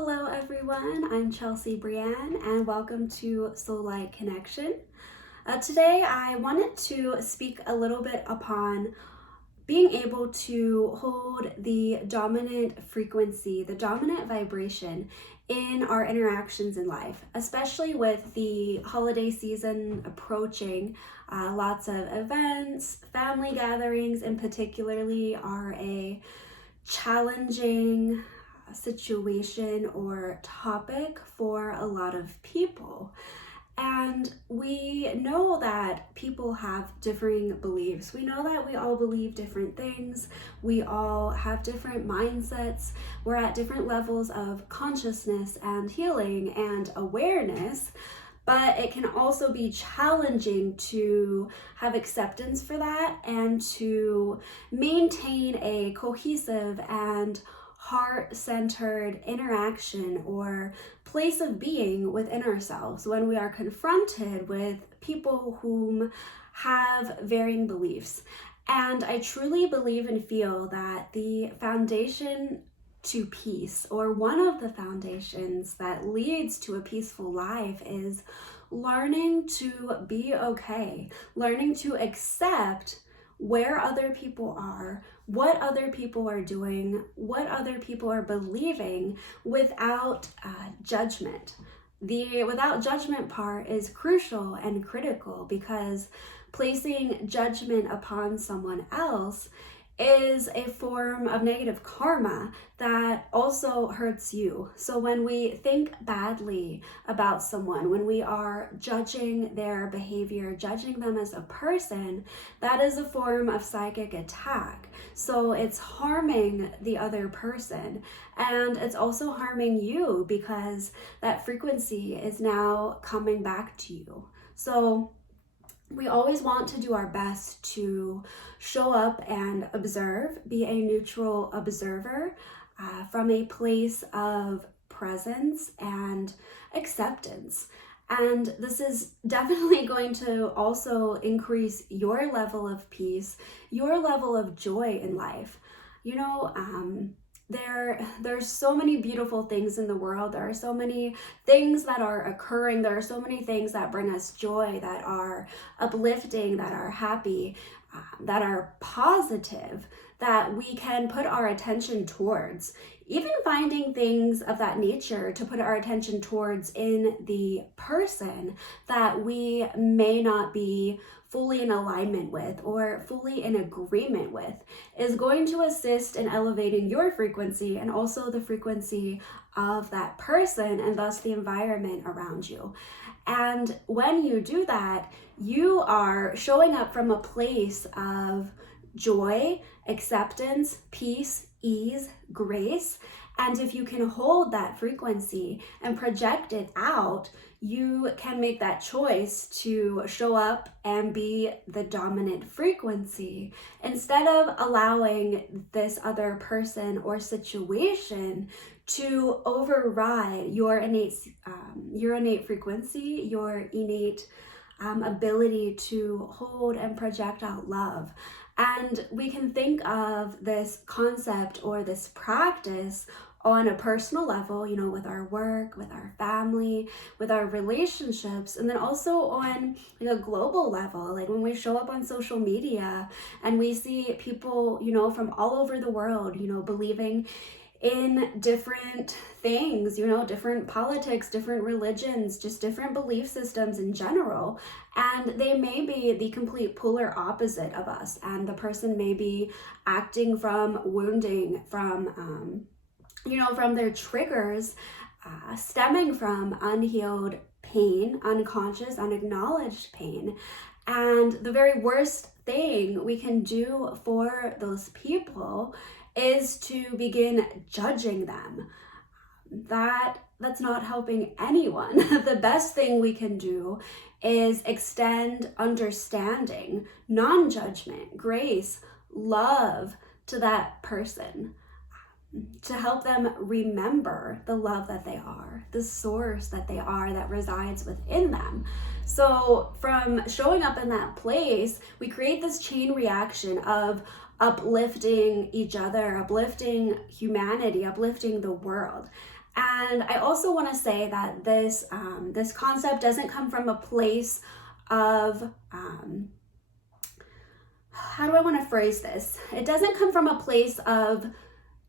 Hello everyone, I'm Chelsea Brienne and welcome to Soul Light Connection. Today I wanted to speak a little bit upon being able to hold the dominant frequency, the dominant vibration in our interactions in life, especially with the holiday season approaching. Lots of events, family gatherings in particularly are a challenging situation or topic for a lot of people. And we know that people have differing beliefs. We know that we all believe different things. We all have different mindsets. We're at different levels of consciousness and healing and awareness. But it can also be challenging to have acceptance for that and to maintain a cohesive and heart-centered interaction or place of being within ourselves when we are confronted with people whom have varying beliefs. And I truly believe and feel that the foundation to peace, or one of the foundations that leads to a peaceful life, is learning to be okay, learning to accept where other people are, what other people are doing, what other people are believing without judgment. The without judgment part is crucial and critical because placing judgment upon someone else is a form of negative karma that also hurts you. So when we think badly about someone, when we are judging their behavior, judging them as a person, that is a form of psychic attack. So it's harming the other person, and it's also harming you because that frequency is now coming back to you. So we always want to do our best to show up and observe, be a neutral observer from a place of presence and acceptance. And this is definitely going to also increase your level of peace, your level of joy in life. You know, there's so many beautiful things in the world. There are so many things that are occurring. There are so many things that bring us joy, that are uplifting, that are happy, that are positive, that we can put our attention towards. Even finding things of that nature to put our attention towards in the person that we may not be fully in alignment with or fully in agreement with is going to assist in elevating your frequency and also the frequency of that person and thus the environment around you. And when you do that, you are showing up from a place of joy, acceptance, peace, ease, grace. And if you can hold that frequency and project it out, you can make that choice to show up and be the dominant frequency instead of allowing this other person or situation to override your innate frequency, your innate ability to hold and project out love. And we can think of this concept or this practice on a personal level, you know, with our work, with our family, with our relationships, and then also on like a global level, like when we show up on social media and we see people, you know, from all over the world, you know, believing in different things, you know, different politics, different religions, just different belief systems in general. And they may be the complete polar opposite of us. And the person may be acting from wounding, from, from their triggers, stemming from unhealed pain, unconscious, unacknowledged pain. And the very worst thing we can do for those people is to begin judging them. That's not helping anyone. The best thing we can do is extend understanding, non-judgment, grace, love to that person, to help them remember the love that they are, the source that they are that resides within them. So from showing up in that place, we create this chain reaction of uplifting each other, uplifting humanity, uplifting the world. And I also want to say that this concept doesn't come from a place of how do I want to phrase this? It doesn't come from a place of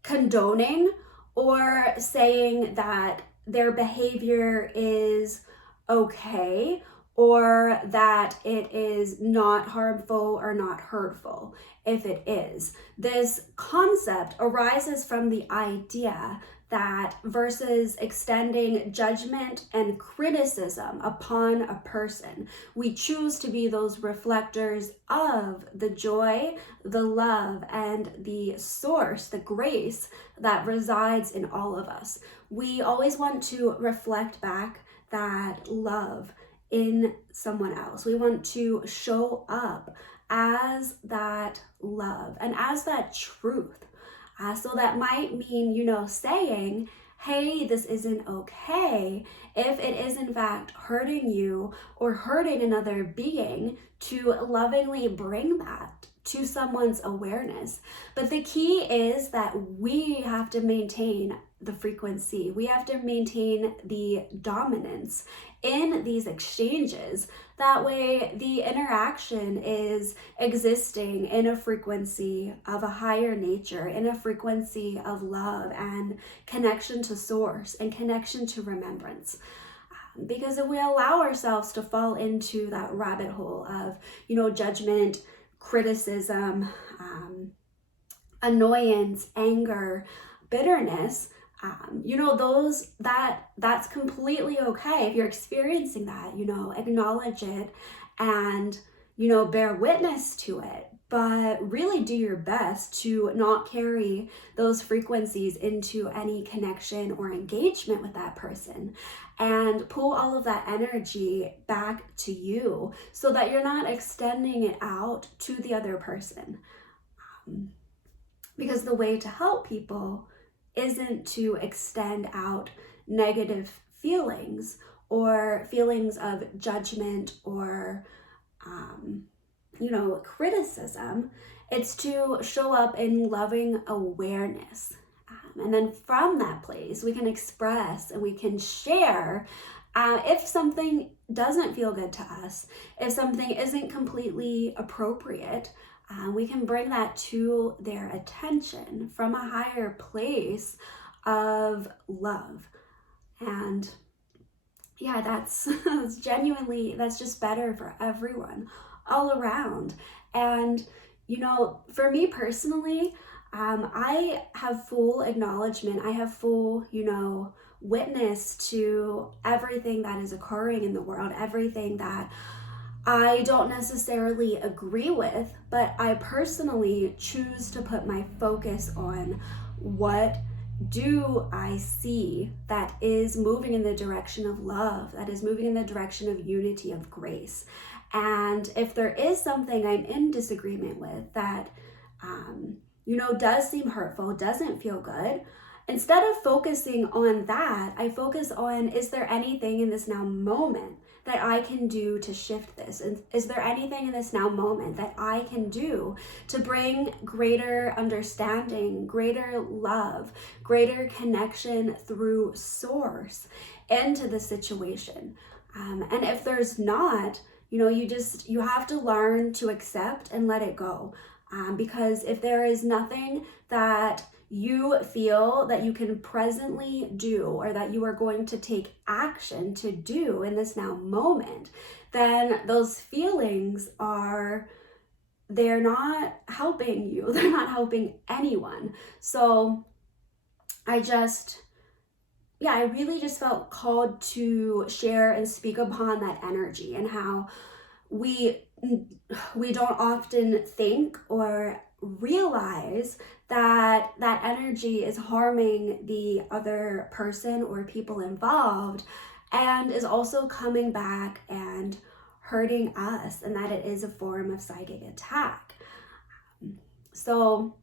condoning or saying that their behavior is okay or that it is not harmful or not hurtful if it is. This concept arises from the idea that versus extending judgment and criticism upon a person, we choose to be those reflectors of the joy, the love, and the source, the grace that resides in all of us. We always want to reflect back that love in someone else. We want to show up as that love and as that truth. So that might mean, saying, hey, this isn't okay, if it is in fact hurting you or hurting another being, to lovingly bring that to someone's awareness. But the key is that we have to maintain the frequency. We have to maintain the dominance in these exchanges. That way the interaction is existing in a frequency of a higher nature, in a frequency of love and connection to source and connection to remembrance. Because if we allow ourselves to fall into that rabbit hole of, judgment, criticism, annoyance, anger, bitterness, that's completely okay. If you're experiencing that, acknowledge it and, bear witness to it, but really do your best to not carry those frequencies into any connection or engagement with that person, and pull all of that energy back to you so that you're not extending it out to the other person. Because the way to help people isn't to extend out negative feelings or feelings of judgment or, criticism. It's to show up in loving awareness. And then from that place, we can express and we can share if something doesn't feel good to us, if something isn't completely appropriate. We can bring that to their attention from a higher place of love. And yeah, that's just better for everyone all around. And, for me personally, I have full acknowledgement. I have full, witness to everything that is occurring in the world, everything that I don't necessarily agree with, but I personally choose to put my focus on what do I see that is moving in the direction of love, that is moving in the direction of unity, of grace. And if there is something I'm in disagreement with that, does seem hurtful, doesn't feel good, instead of focusing on that, I focus on, is there anything in this now moment that I can do to shift this? And is there anything in this now moment that I can do to bring greater understanding, greater love, greater connection through source into the situation? And if there's not, you have to learn to accept and let it go. Because if there is nothing that you feel that you can presently do or that you are going to take action to do in this now moment, then those feelings they're not helping you. They're not helping anyone. So I really just felt called to share and speak upon that energy and how we don't often think or realize that energy is harming the other person or people involved, and is also coming back and hurting us, and that it is a form of psychic attack. So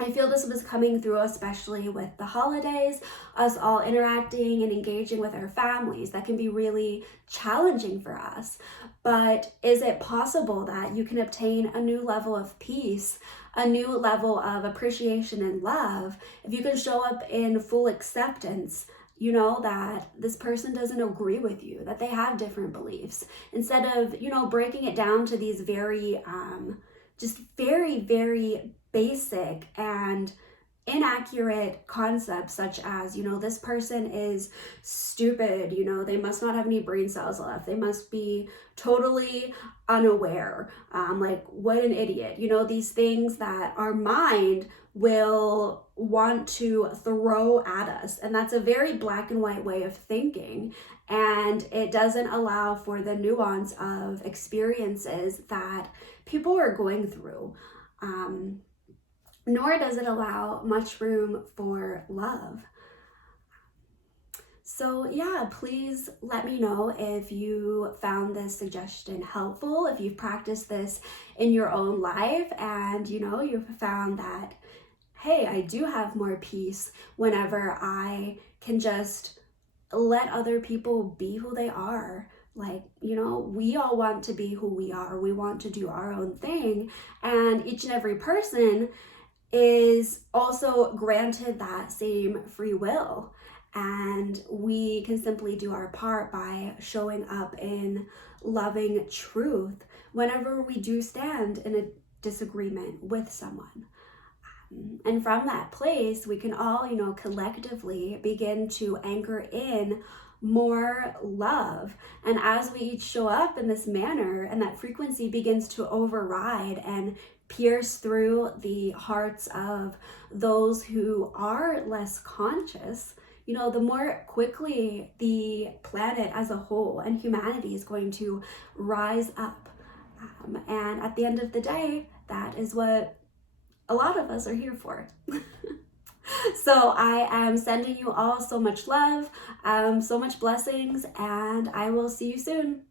I feel this was coming through, especially with the holidays, us all interacting and engaging with our families. That can be really challenging for us. But is it possible that you can obtain a new level of peace, a new level of appreciation and love, if you can show up in full acceptance you know, that this person doesn't agree with you, that they have different beliefs, instead of, you know, breaking it down to these very, just very, very basic and inaccurate concepts, such as, you know, this person is stupid, you know, they must not have any brain cells left, they must be totally unaware, like, what an idiot, you know, these things that our mind will want to throw at us. And that's a very black and white way of thinking, and it doesn't allow for the nuance of experiences that people are going through. Nor does it allow much room for love. So yeah, please let me know if you found this suggestion helpful, if you've practiced this in your own life and, you know, you've found that, hey, I do have more peace whenever I can just let other people be who they are. Like, you know, we all want to be who we are. We want to do our own thing. And each and every person is also granted that same free will. And we can simply do our part by showing up in loving truth whenever we do stand in a disagreement with someone. And from that place, we can all, you know, collectively begin to anchor in more love. And as we each show up in this manner, and that frequency begins to override and pierce through the hearts of those who are less conscious, you know, the more quickly the planet as a whole and humanity is going to rise up. And at the end of the day, that is what a lot of us are here for. So I am sending you all so much love, so much blessings, and I will see you soon.